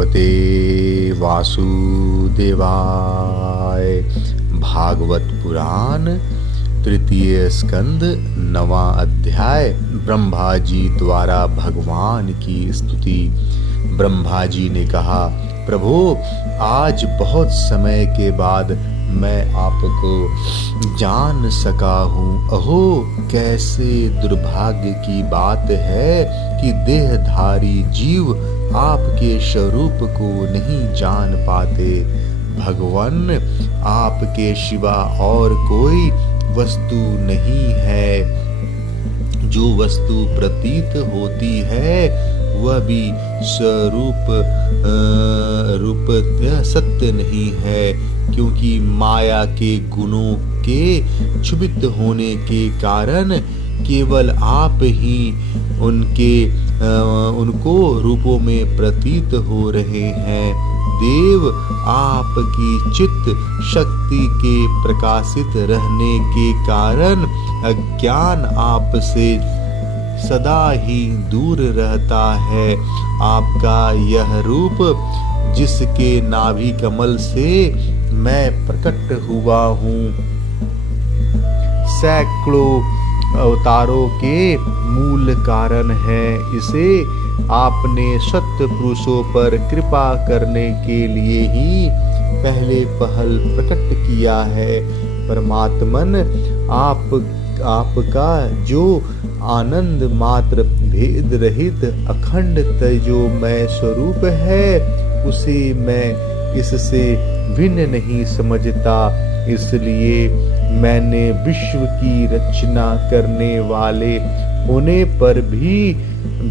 भगवते वासुदेवाय। भागवत पुराण तृतीय स्कंद 9वां अध्याय। ब्रह्मा जी द्वारा भगवान की स्तुति। ब्रह्मा जी ने कहा, प्रभु आज बहुत समय के बाद मैं आपको जान सका हूँ। अहो कैसे दुर्भाग्य की बात है कि देहधारी जीव आपके स्वरूप को नहीं जान पाते। भगवान आपके सिवा और कोई वस्तु नहीं है। जो वस्तु प्रतीत होती है वह भी स्वरूप रूपतः सत्य नहीं है, क्योंकि माया के गुणों के क्षुभित होने के कारण केवल आप ही उनको रूपों में प्रतीत हो रहे हैं। देव आपकी चित्त शक्ति के प्रकाशित रहने के कारण अज्ञान आपसे सदा ही दूर रहता है। आपका यह रूप जिसके नाभि कमल से मैं प्रकट हुआ हूँ, सैकड़ों अवतारों के मूल कारण है। इसे आपने सत्य पुरुषों पर कृपा करने के लिए ही पहले पहल प्रकट किया है। परमात्मन आपका जो आनंद मात्र भेद रहित अखंड तेजोमय स्वरूप है, उसे मैं इससे भिन्न नहीं समझता। इसलिए मैंने विश्व की रचना करने वाले होने पर भी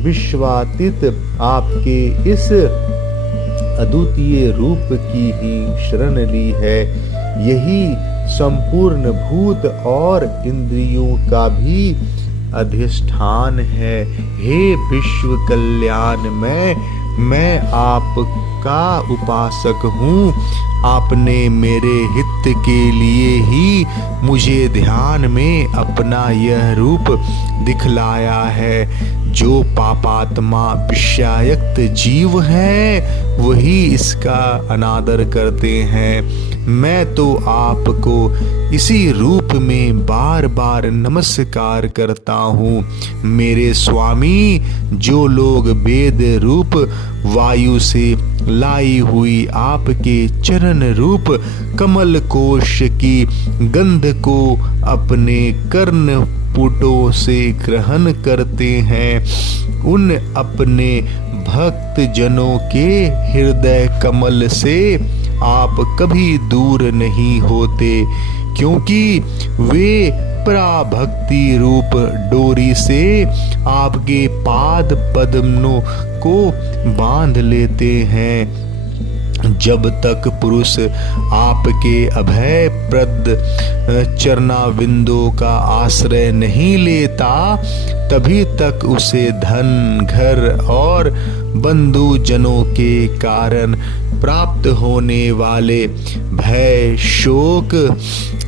विश्वातीत आपके इस अद्वितीय रूप की ही शरण ली है। यही संपूर्ण भूत और इंद्रियों का भी अधिष्ठान है। हे विश्व कल्याण मैं आपका उपासक हूँ। आपने मेरे हित के लिए ही मुझे ध्यान में अपना यह रूप दिखलाया है। जो पापात्मा विषयायुक्त जीव हैं वही इसका अनादर करते हैं। मैं तो आपको इसी रूप में बार बार नमस्कार करता हूँ। मेरे स्वामी, जो लोग वेद रूप वायु से लाई हुई आपके चरण रूप कमल कोश की गंध को अपने कर्ण पुटों से ग्रहण करते हैं, उन अपने भक्त जनों के हृदय कमल से आप कभी दूर नहीं होते, क्योंकि वे पराभक्ति रूप डोरी से आपके पाद पद्मों को बांध लेते हैं। जब तक पुरुष आपके अभय प्रद चरणाविंदों का आश्रय नहीं लेता, तभी तक उसे धन, घर और बंधु जनों के कारण प्राप्त होने वाले भय, शोक,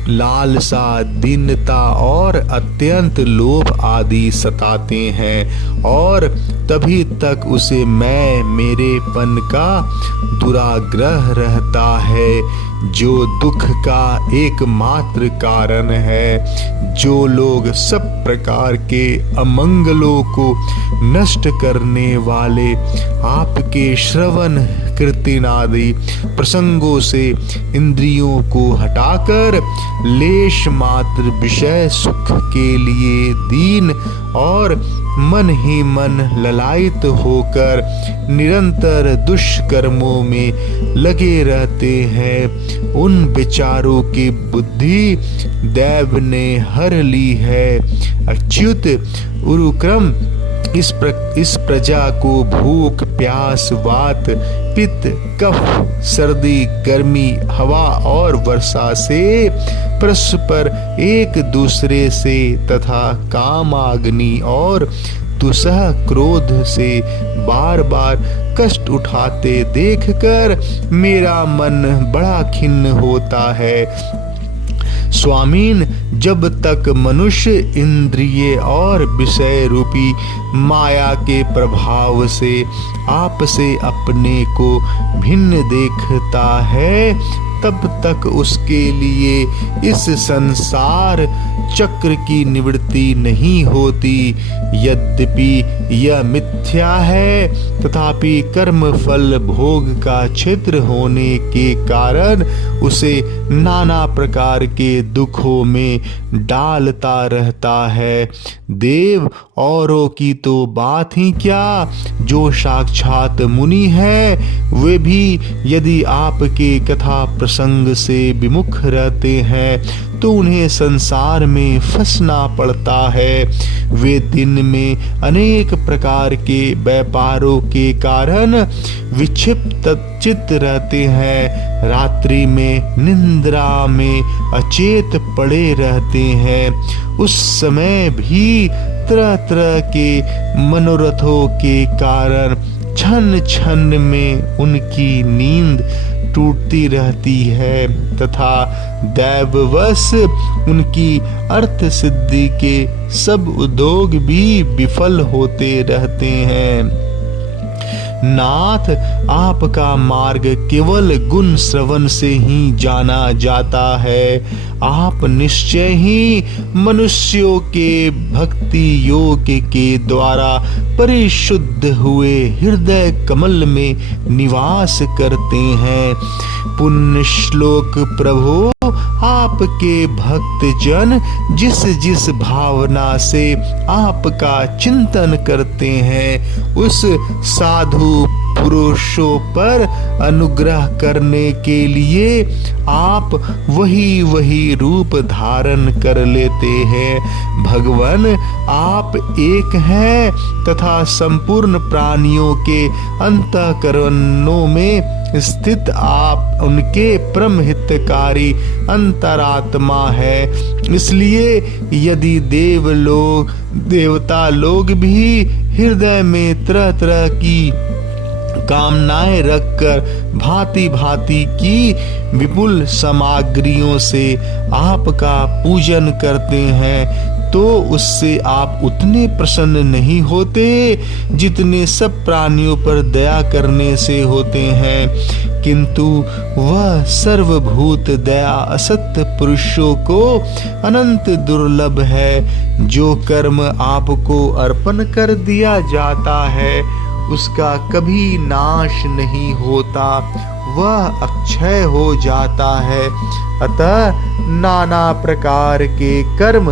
लालसा, दीनता और अत्यंत लोभ आदि सताते हैं, और तभी तक उसे मैं मेरेपन का दुराग्रह रहता है, जो दुख का एकमात्र कारण है। जो लोग सब प्रकार के अमंगलों को नष्ट करने वाले आपके श्रवण कीर्तन आदि प्रसंगों से इंद्रियों को हटाकर लेश मात्र विषय सुख के लिए दीन और मन ही मन ललायित होकर निरंतर दुष्कर्मों में लगे रहते हैं, उन विचारों की बुद्धि दैव ने हर ली है। अच्युत उरुक्रम इस प्रजा को भूख, प्यास, वात, पित्त, कफ, सर्दी, गर्मी, हवा और वर्षा से परस्पर एक दूसरे से तथा कामाग्नि और दुसह क्रोध से बार बार कष्ट उठाते देखकर मेरा मन बड़ा खिन्न होता है। स्वामीन, जब तक मनुष्य इंद्रिय और विषय रूपी माया के प्रभाव से आपसे अपने को भिन्न देखता है, तब तक उसके लिए इस संसार चक्र की निवृत्ति नहीं होती। यद्यपि यह मिथ्या है, तथापि कर्म फल भोग का क्षेत्र होने के कारण उसे नाना प्रकार के दुखों में डालता रहता है। देव, औरों की तो बात ही क्या, जो साक्षात मुनि है वे भी यदि आपके कथा प्रसंग से विमुख रहते हैं तो उन्हें संसार में फंसना पड़ता है। वे दिन में अनेक प्रकार के व्यापारों के कारण विक्षिप्त चित्त रहते हैं, रात्रि में निद्रा में अचेत पड़े रहते हैं। उस समय भी तरह तरह के मनोरथों के कारण क्षण क्षण में उनकी नींद टूटती रहती है तथा दैववश उनकी अर्थ सिद्धि के सब उद्योग भी विफल होते रहते हैं। नाथ, आपका मार्ग केवल गुण श्रवण से ही जाना जाता है। आप निश्चय ही मनुष्यों के भक्ति योग के द्वारा परिशुद्ध हुए हृदय कमल में निवास करते हैं। पुण्य श्लोक प्रभु, आपके भक्त जन जिस जिस भावना से आपका चिंतन करते हैं, उस साधु पुरुषों पर अनुग्रह करने के लिए आप वही वही रूप धारण कर लेते हैं। भगवान, आप एक हैं तथा संपूर्ण प्राणियों के अंतःकरणों में स्थित आप उनके परम हितकारी अंतरात्मा है। इसलिए यदि देवता लोग भी हृदय में तरह तरह की कामनाएं रखकर भांति भांति की विपुल सामग्रियों से आपका पूजन करते हैं, तो उससे आप उतने प्रसन्न नहीं होते जितने सब प्राणियों पर दया करने से होते हैं। किंतु वह सर्वभूत दया असत्य पुरुषों को अनंत दुर्लभ है। जो कर्म आपको अर्पण कर दिया जाता है उसका कभी नाश नहीं होता, वह अक्षय हो जाता है। अतः नाना प्रकार के कर्म,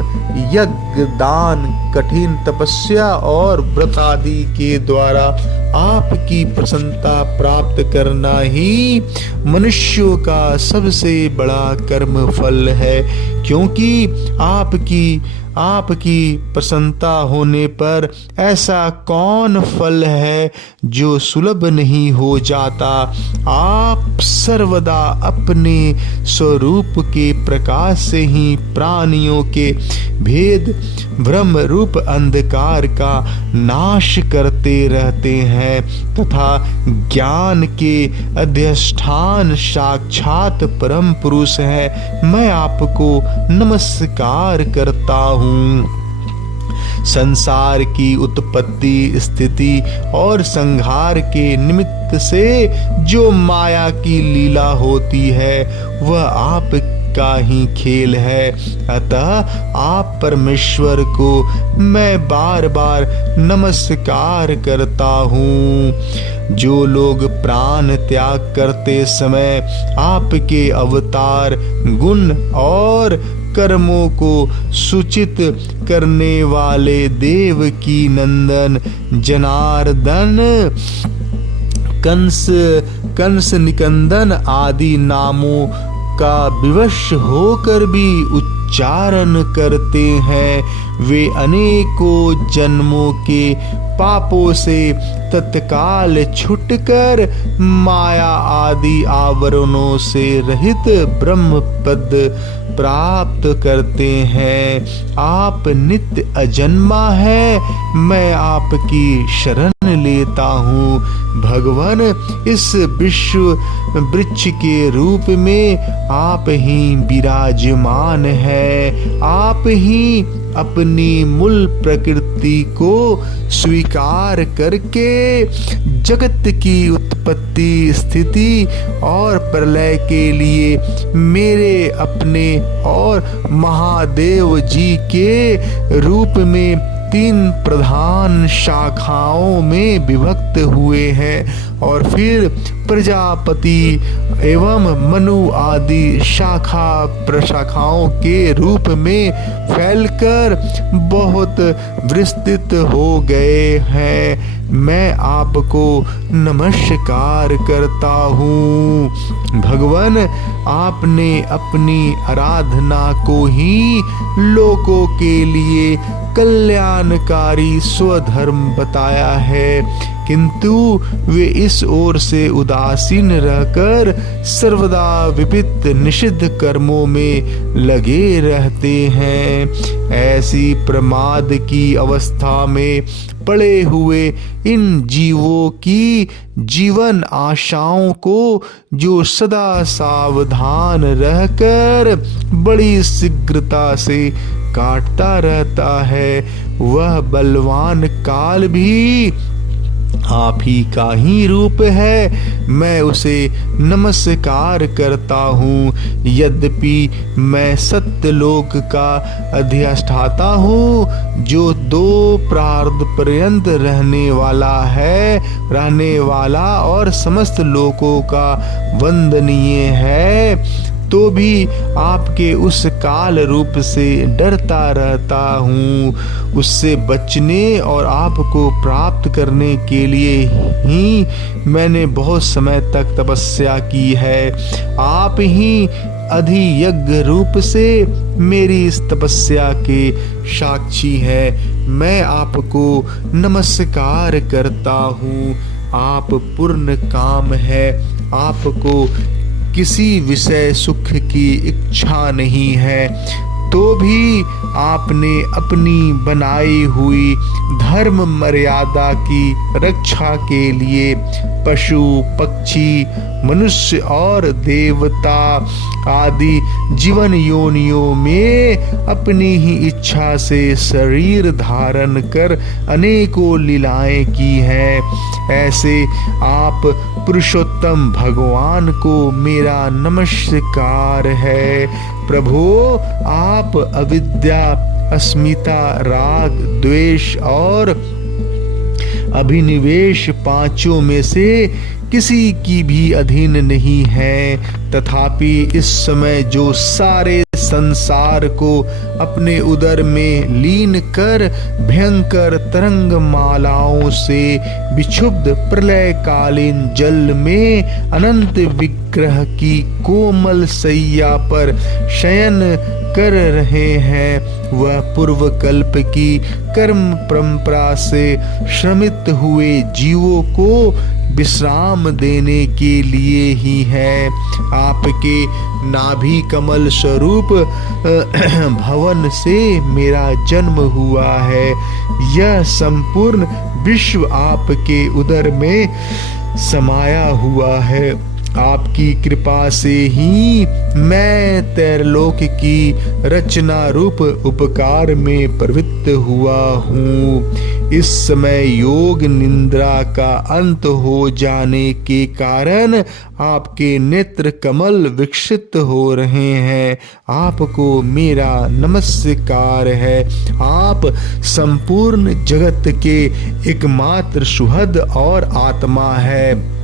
यज्ञ, दान, कठिन तपस्या और व्रत आदि के द्वारा आपकी प्रसन्नता प्राप्त करना ही मनुष्यों का सबसे बड़ा कर्म फल है। क्योंकि आपकी प्रसन्नता होने पर ऐसा कौन फल है जो सुलभ नहीं हो जाता। आप सर्वदा अपने स्वरूप के प्रकाश से ही प्राणियों के भेद ब्रह्म रूप अंधकार का नाश करते रहते हैं तथा ज्ञान के अधिष्ठान साक्षात परम पुरुष है। मैं आपको नमस्कार करता हूँ। संसार की उत्पत्ति, स्थिति और संहार के निमित्त से जो माया की लीला होती है वह आप का ही खेल है। अतः आप परमेश्वर को मैं बार बार नमस्कार करता हूँ। जो लोग प्राण त्याग करते समय आपके अवतार गुण और कर्मों को सूचित करने वाले देव की नंदन, जनार्दन, कंस निकंदन आदि नामों का विवश होकर भी उच्चारण करते हैं, वे अनेकों जन्मों के पापों से तत्काल छुटकर माया आदि आवरणों से रहित ब्रह्म पद प्राप्त करते हैं। आप नित्य अजन्मा है, मैं आपकी शरण लेता कहता हूँ, भगवान इस विश्व वृक्ष के रूप में आप ही विराजमान है। आप ही अपनी मूल प्रकृति को स्वीकार करके जगत की उत्पत्ति, स्थिति और प्रलय के लिए मेरे अपने और महादेव जी के रूप में 3 प्रधान शाखाओं में विभक्त हुए हैं और फिर प्रजापति एवं मनु आदि शाखा प्रशाखाओं के रूप में फैलकर बहुत विस्तृत हो गए हैं। मैं आपको नमस्कार करता हूँ। भगवान, आपने अपनी आराधना को ही लोगों के लिए कल्याणकारी स्वधर्म बताया है, किंतु वे इस ओर से उदासीन रहकर सर्वदा विविध निषिद्ध कर्मों में लगे रहते हैं। ऐसी प्रमाद की अवस्था में पड़े हुए इन जीवों की जीवन आशाओं को जो सदा सावधान रहकर बड़ी शीघ्रता से काटता रहता है, वह बलवान काल भी आप ही का ही रूप है। मैं उसे नमस्कार करता हूँ। यद्यपि मैं सत्यलोक का अधिष्ठाता हूँ, जो 2 प्रार्थ पर्यंत रहने वाला और समस्त लोकों का वंदनीय है, तो भी आपके उस काल रूप से डरता रहता हूँ। उससे बचने और आपको प्राप्त करने के लिए ही मैंने बहुत समय तक तपस्या की है। आप ही अधियज्ञ रूप से मेरी इस तपस्या के साक्षी हैं। मैं आपको नमस्कार करता हूँ। आप पूर्ण काम है। आपको किसी विषय सुख की इच्छा नहीं है, तो भी आपने अपनी बनाई हुई धर्म मर्यादा की रक्षा के लिए पशु, पक्षी, मनुष्य और देवता आदि जीवन योनियों में अपनी ही इच्छा से शरीर धारण कर अनेकों लीलाएं की हैं। ऐसे आप पुरुषोत्तम भगवान को मेरा नमस्कार है। प्रभु, आप अविद्या, अस्मिता, राग, द्वेष और अभिनिवेश 5 में से किसी की भी अधीन नहीं है। तथापि इस समय जो सारे संसार को अपने उदर में लीन कर भयंकर तरंग मालाओं से विक्षुब्ध प्रलयकालीन जल में अनंत विग्रह की कोमल सैया पर शयन कर रहे हैं, वह पूर्व कल्प की कर्म परंपरा से श्रमित हुए जीवों को विश्राम देने के लिए ही है। आपके नाभि कमल स्वरूप भवन से मेरा जन्म हुआ है। यह संपूर्ण विश्व आपके उदर में समाया हुआ है। आपकी कृपा से ही मैं त्रैलोक की रचना रूप उपकार में प्रवृत्त हुआ हूँ। इस समय योग निद्रा का अंत हो जाने के कारण आपके नेत्र कमल विकसित हो रहे हैं। आपको मेरा नमस्कार है। आप संपूर्ण जगत के एकमात्र सुहृद और आत्मा है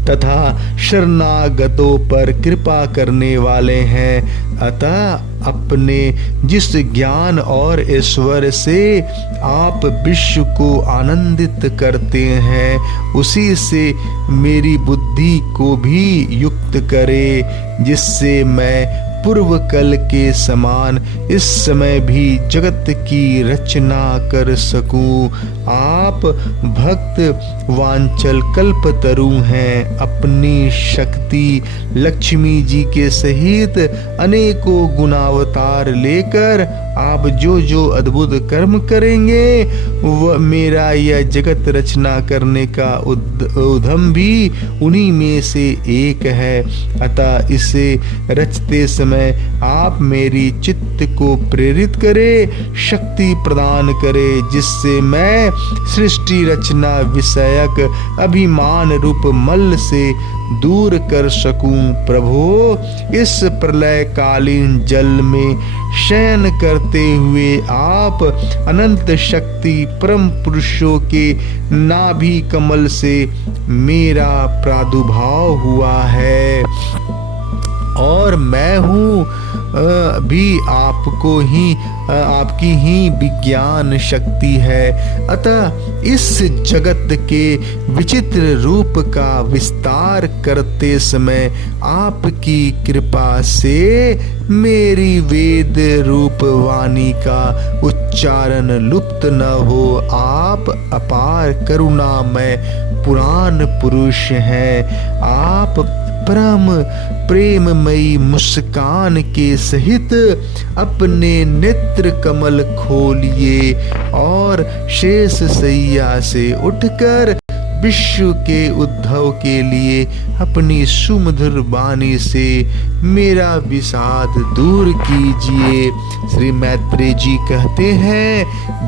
तथा शरणागतों पर कृपा करने वाले हैं। अतः अपने जिस ज्ञान और ऐश्वर्य से आप विश्व को आनंदित करते हैं, उसी से मेरी बुद्धि को भी युक्त करे, जिससे मैं पूर्व कल के समान इस समय भी जगत की रचना कर सकूं। आप भक्त वांचल कल्पतरु हैं। अपनी शक्ति लक्ष्मी जी के सहित अनेकों गुणावतार लेकर आप जो जो अद्भुत कर्म करेंगे, वह मेरा यह जगत रचना करने का उद्यम भी उन्हीं में से एक है। अतः इसे रचते समय आप मेरी चित्त को प्रेरित करें, शक्ति प्रदान करें, जिससे मैं सृष्टि रचना विषयक अभिमान रूप मल से दूर कर सकूं। प्रभु, इस प्रलय कालीन जल में शयन करते हुए आप अनंत शक्ति परम पुरुषों के नाभि कमल से मेरा प्रादुर्भाव हुआ है और मैं हूँ भी आपकी ही विज्ञान शक्ति है। अतः इस जगत के विचित्र रूप का विस्तार करते समय आपकी कृपा से मेरी वेद रूप वाणी का उच्चारण लुप्त न हो। आप अपार करुणामय पुराण पुरुष हैं। आप परम प्रेममयी मुस्कान के सहित अपने नेत्र कमल खोलिए और शेष सैया से उठकर विश्व के उद्भव के लिए अपनी सुमधुर वाणी से मेरा विषाद दूर कीजिए। श्री मैत्रेय जी कहते हैं,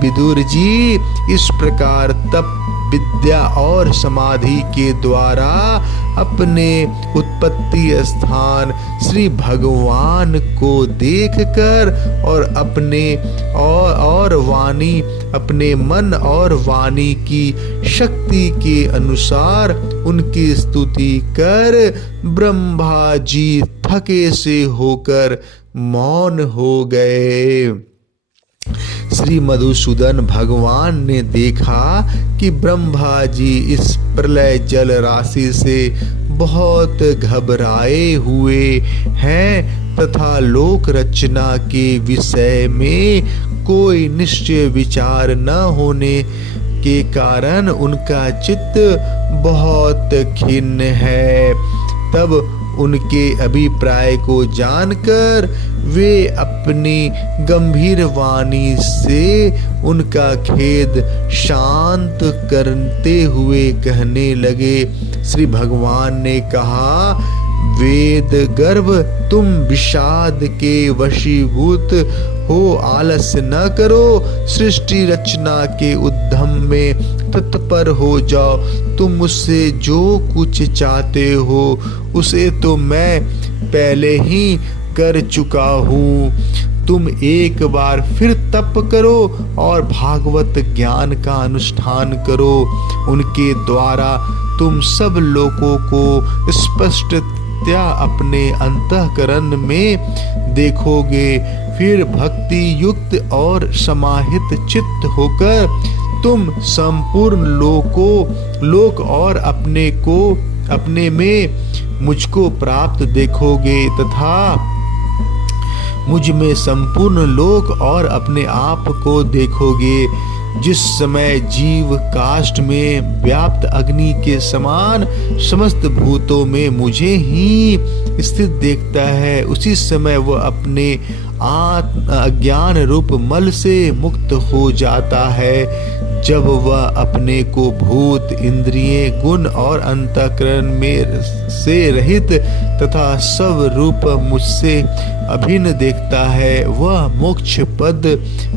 विदुर जी, इस प्रकार तप विद्या और समाधि के द्वारा अपने उत्पत्ति स्थान श्री भगवान को देखकर और अपने मन और वाणी की शक्ति के अनुसार उनकी स्तुति कर ब्रह्मा जी थके से होकर मौन हो गए। श्री मधुसूदन भगवान ने देखा कि ब्रह्मा जी इस प्रलय जल राशि से बहुत घबराए हुए हैं तथा लोक रचना के विषय में कोई निश्चय विचार न होने के कारण उनका चित्त बहुत खिन्न है। तब उनके अभिप्राय को जानकर वे अपनी गंभीर वाणी से उनका खेद शांत करते हुए कहने लगे। श्री भगवान ने कहा, वेद गर्भ, तुम विषाद के वशीभूत हो आलस्य न करो, सृष्टि रचना के उद्यम में तत्पर हो जाओ। तुम मुझसे जो कुछ चाहते हो उसे तो मैं पहले ही कर चुका हूँ। तुम एक बार फिर तप करो और भागवत ज्ञान का अनुष्ठान करो। उनके द्वारा तुम सब लोगों को स्पष्टतया अपने अंतःकरण में देखोगे। फिर भक्ति युक्त और समाहित चित्त होकर तुम संपूर्ण लोक और अपने में मुझको प्राप्त देखोगे तथा मुझ में संपूर्ण लोक और अपने आप को देखोगे। जिस समय जीव काष्ठ में व्याप्त अग्नि के समान समस्त भूतों में मुझे ही स्थित देखता है, उसी समय वह अपने अज्ञान रूप मल से मुक्त हो जाता है। जब वह अपने को भूत, इंद्रिय, गुण और अंतःकरण में से रहित तथा सब रूप मुझसे अभिन्न देखता है, वह मोक्ष पद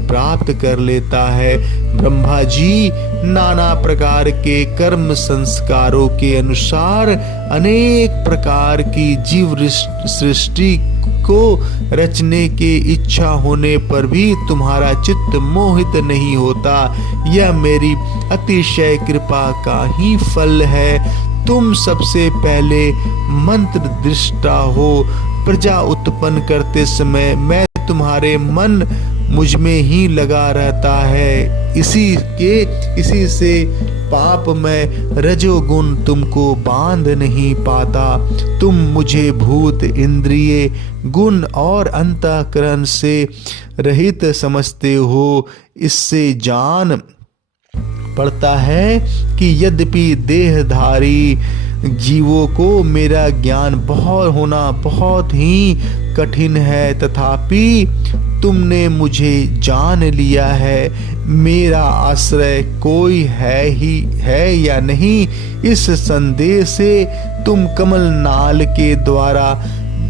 प्राप्त कर लेता है। ब्रह्मा जी नाना प्रकार के कर्म संस्कारों के अनुसार अनेक प्रकार की जीव सृष्टि को रचने की इच्छा होने पर भी तुम्हारा चित्त मोहित नहीं होता। यह मेरी अतिशय कृपा का ही फल है। तुम सबसे पहले मंत्र दृष्टा हो। प्रजा उत्पन्न करते समय मैं तुम्हारे मन मुझ में ही लगा रहता है, इसी से पाप में रजोगुण तुमको बांध नहीं पाता। तुम मुझे भूत, इंद्रिय, गुण और अंतःकरण से रहित समझते हो। इससे जान पड़ता है कि यद्यपि देहधारी जीवों को मेरा ज्ञान होना बहुत ही कठिन है, तथापि तुमने मुझे जान लिया है। मेरा आश्रय कोई है या नहीं, इस संदेह से तुम कमल नाल के द्वारा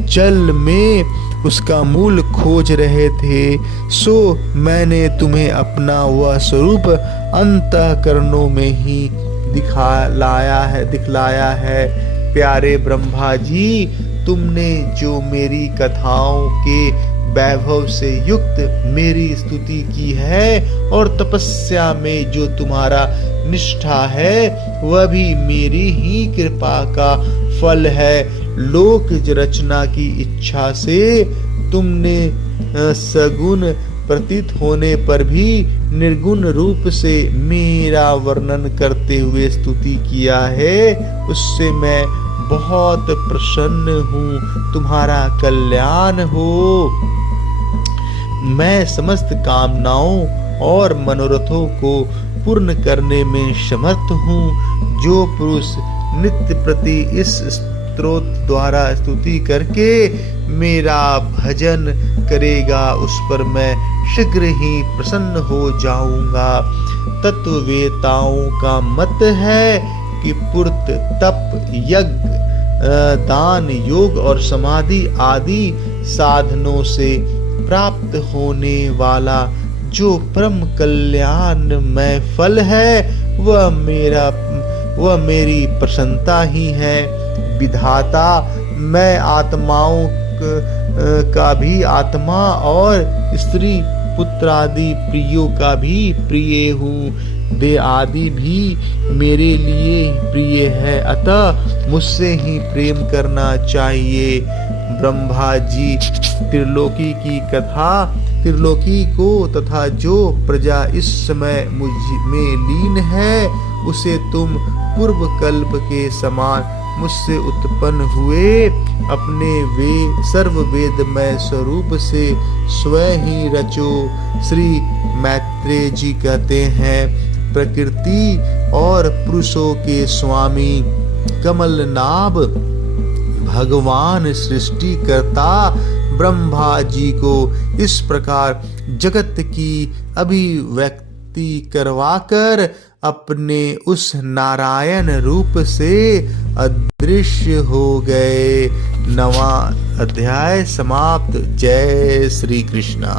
जल में उसका मूल खोज रहे थे। सो मैंने तुम्हें अपना वह स्वरूप अंतःकरणों में ही दिखलाया है। प्यारे ब्रह्मा जी, तुमने जो मेरी कथाओं के वैभव से युक्त मेरी स्तुति की है और तपस्या में जो तुम्हारा निष्ठा है, वह भी मेरी ही कृपा का फल है। लोक रचना की इच्छा से तुमने सगुण प्रतीत होने पर भी निर्गुण रूप से मेरा वर्णन करते हुए स्तुति किया है, उससे मैं बहुत प्रसन्न हूँ। तुम्हारा कल्याण हो। मैं समस्त कामनाओं और मनोरथों को पूर्ण करने में समर्थ हूँ। जो पुरुष नित्य प्रति इस स्तोत्र द्वारा स्तुति करके मेरा भजन करेगा, उस पर मैं शीघ्र ही प्रसन्न हो जाऊंगा। तत्ववेताओं का मत है कि पुर्त, तप, यज्ञ, दान, योग और समाधि आदि साधनों से प्राप्त होने वाला जो परम कल्याणमय फल है, वह मेरी प्रसन्नता ही है। विधाता, मैं आत्माओं का भी आत्मा और स्त्री पुत्र आदि प्रियों का भी प्रिय हूँ। देह आदि भी मेरे लिए प्रिय है, अतः मुझसे ही प्रेम करना चाहिए। ब्रह्मा जी, त्रिलोकी की कथा, त्रिलोकी को तथा जो प्रजा इस समय मुझ में लीन है, उसे तुम पूर्व कल्प के समान मुझसे उत्पन्न हुए अपने सर्व वेदमय स्वरूप से स्वयं ही रचो। श्री मैत्रेय जी कहते हैं, प्रकृति और पुरुषों के स्वामी कमलनाभ भगवान सृष्टिकर्ता ब्रह्मा जी को इस प्रकार जगत की अभिव्यक्ति करवाकर अपने उस नारायण रूप से अदृश्य हो गए। 9वां अध्याय समाप्त। जय श्री कृष्णा।